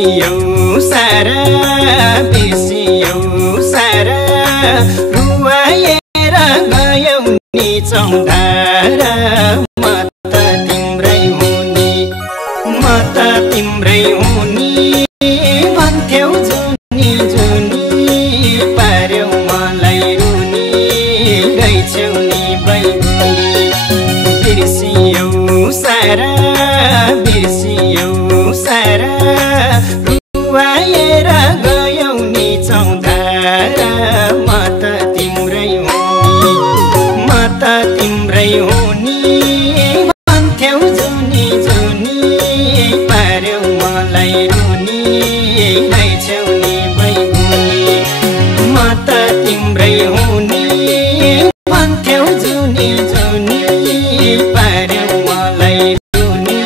बिर्सियौ सारा बिर्सियौ सारा रुवाएर गयौ नि चौधारा म त तिम्रै हुनी म त तिम्रै हुनी भन्थ्यौ जुनी जुनी पार्यौ मलाई रुनी गइछौ नि बैगुनी बिर्सियौ सारा बिर्सियौ सारा रुवाएर गयौ नि चौधारा म त तिम्रै हुनी म त तिम्रै हुनी भन्थ्यौ जुनी जुनी पार्यौ मलाई रुनी गइछौ नि बैगुनी म त तिम्रै हुनी भन्थ्यौ जुनी जुनी पार्यौ मलाई रुनी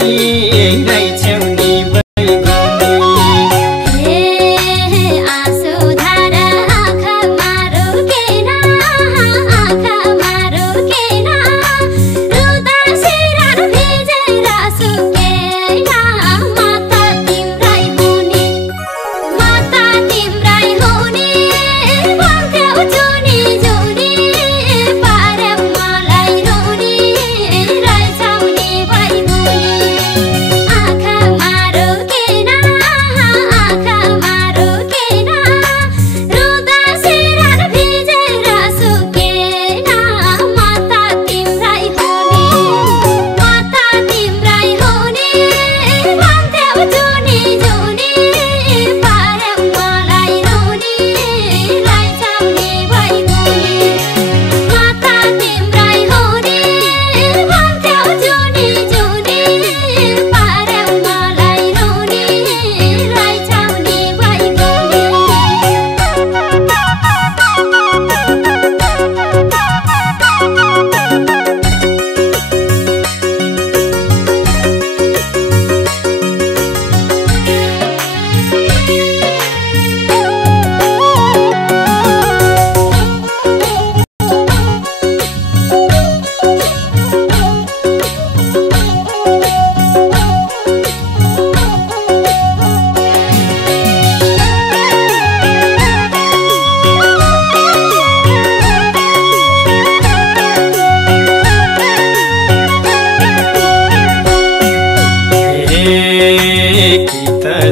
गइछौ नि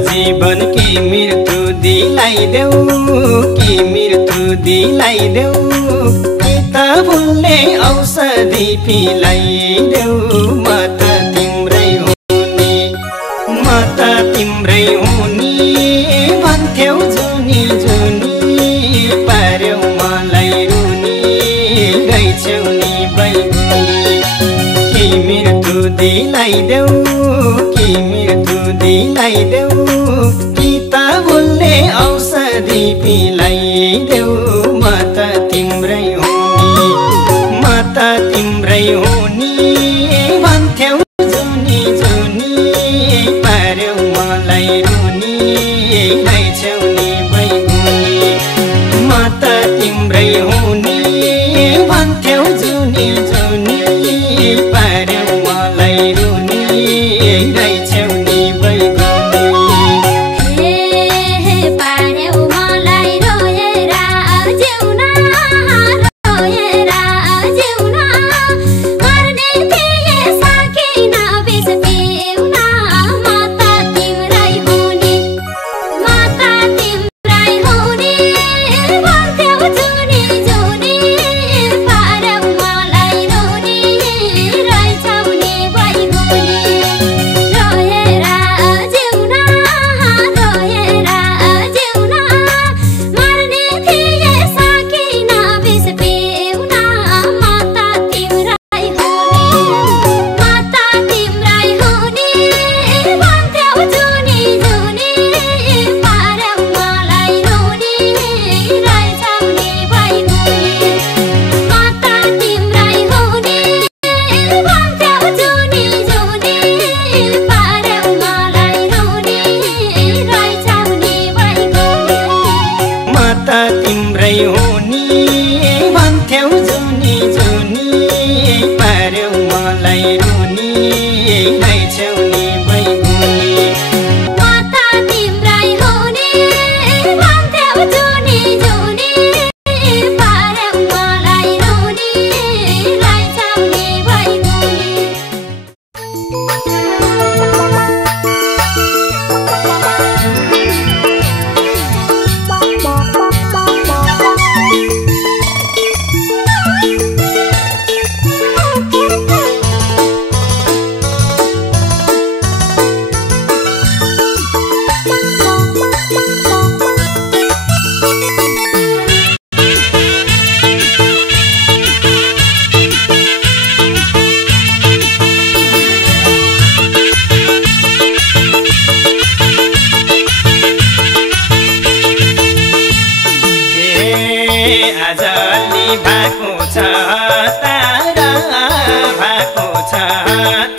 जीवन की मृत्यु दिलाइदेऊ कि मृत्यु दिलाइदेऊ कि त भुल्ने औषधि पिलाइदेऊ म त तिम्रै हुनी म त तिम्रै हुनी भन्थ्यौ जुनी जुनी पार्यौ मलाई रुनी गइछौ नि बैगुनी कि मृत्यु दिलाइदेऊ कि मृत्यु दिलाइदेऊ कि त भुल्ने औषधि पिलाइदेऊ म त तिम्रै हुनी म त तिम्रै हुनी भन्थ्यौ जुनी जुनी पार्यौ मलाई रुनी गइछौ नि बैगुनी म त तिम्रै हुनी भन्थ्यौ जुनी जुनी पार्यौ मलाई रुनी गइछौ नि जुनी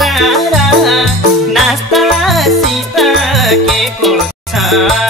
तारा नास्तासित के को छ